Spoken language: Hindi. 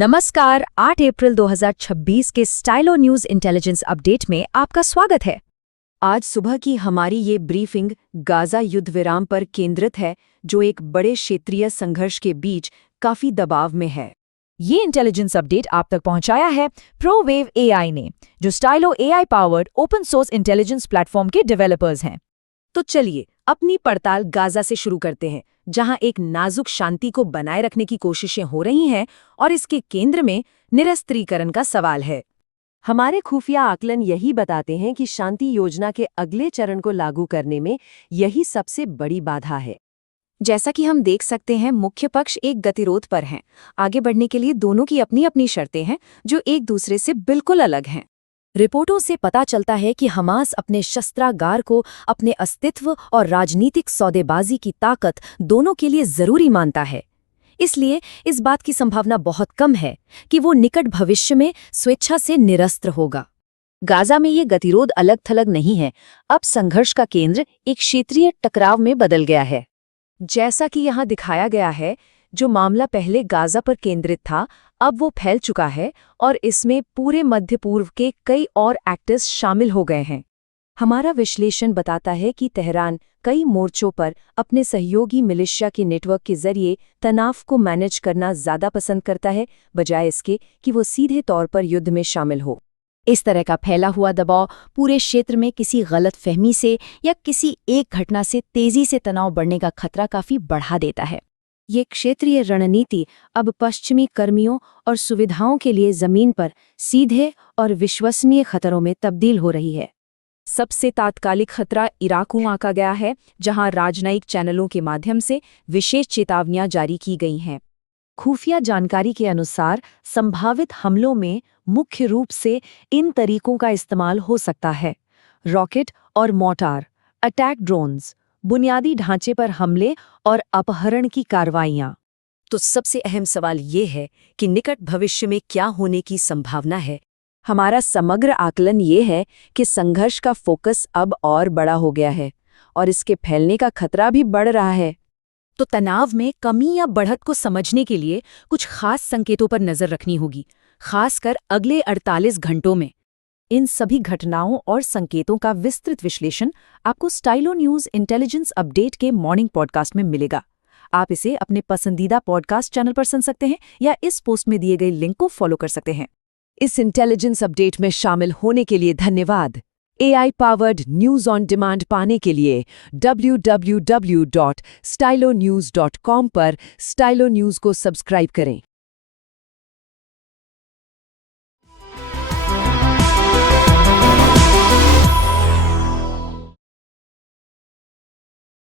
नमस्कार, 8 अप्रैल 2026 के स्टाइलो न्यूज इंटेलिजेंस अपडेट में आपका स्वागत है। आज सुबह की हमारी ये ब्रीफिंग गाजा युद्ध विराम पर केंद्रित है, जो एक बड़े क्षेत्रीय संघर्ष के बीच काफी दबाव में है। ये इंटेलिजेंस अपडेट आप तक पहुंचाया है प्रोवेव एआई ने, जो Stylo AI powered open source intelligence platform के डेवलपर्स हैं। तो चलिए अपनी पड़ताल गाजा से शुरू करते हैं, जहां एक नाजुक शांति को बनाए रखने की कोशिशें हो रही हैं और इसके केंद्र में निरस्त्रीकरण का सवाल है। हमारे खुफिया आकलन यही बताते हैं कि शांति योजना के अगले चरण को लागू करने में यही सबसे बड़ी बाधा है। जैसा कि हम देख सकते हैं, मुख्य पक्ष एक गतिरोध पर हैं। आगे बढ़ने के लिए दोनों की अपनी अपनी शर्तें हैं, जो एक दूसरे से बिल्कुल अलग हैं। रिपोर्टों से पता चलता है कि हमास अपने शस्त्रागार को अपने अस्तित्व और राजनीतिक सौदेबाजी की ताकत दोनों के लिए जरूरी मानता है। इसलिए इस बात की संभावना बहुत कम है कि वो निकट भविष्य में स्वेच्छा से निरस्त्र होगा। गाजा में ये गतिरोध अलग थलग नहीं है। अब संघर्ष का केंद्र एक क्षेत्रीय टकराव में बदल गया है। जैसा कि यहाँ दिखाया गया है, जो मामला पहले गाजा पर केंद्रित था, अब वो फैल चुका है और इसमें पूरे मध्य पूर्व के कई और एक्टर्स शामिल हो गए हैं। हमारा विश्लेषण बताता है कि तेहरान कई मोर्चों पर अपने सहयोगी मिलिशिया के नेटवर्क के जरिए तनाव को मैनेज करना ज्यादा पसंद करता है, बजाय इसके कि वो सीधे तौर पर युद्ध में शामिल हो। इस तरह का फैला हुआ दबाव पूरे क्षेत्र में किसी गलत फहमी से या किसी एक घटना से तेजी से तनाव बढ़ने का खतरा काफी बढ़ा देता है। ये क्षेत्रीय रणनीति अब पश्चिमी कर्मियों और सुविधाओं के लिए जमीन पर सीधे और विश्वसनीय खतरों में तब्दील हो रही है। सबसे तात्कालिक खतरा इराक को आंका गया है, जहां राजनयिक चैनलों के माध्यम से विशेष चेतावनियां जारी की गई हैं। खुफिया जानकारी के अनुसार संभावित हमलों में मुख्य रूप से इन तरीकों का इस्तेमाल हो सकता है: रॉकेट और मोर्टार, अटैक ड्रोन्स, बुनियादी ढांचे पर हमले और अपहरण की कार्रवाइयां। तो सबसे अहम सवाल ये है कि निकट भविष्य में क्या होने की संभावना है। हमारा समग्र आकलन ये है कि संघर्ष का फोकस अब और बड़ा हो गया है और इसके फैलने का खतरा भी बढ़ रहा है। तो तनाव में कमी या बढ़त को समझने के लिए कुछ खास संकेतों पर नजर रखनी होगी, खासकर अगले 48 घंटों में। इन सभी घटनाओं और संकेतों का विस्तृत विश्लेषण आपको स्टाइलो न्यूज इंटेलिजेंस अपडेट के मॉर्निंग पॉडकास्ट में मिलेगा। आप इसे अपने पसंदीदा पॉडकास्ट चैनल पर सुन सकते हैं या इस पोस्ट में दिए गए लिंक को फॉलो कर सकते हैं। इस इंटेलिजेंस अपडेट में शामिल होने के लिए धन्यवाद। AI powered news on demand पाने के लिए www.stylonews.com पर स्टाइलो न्यूज को सब्सक्राइब करें।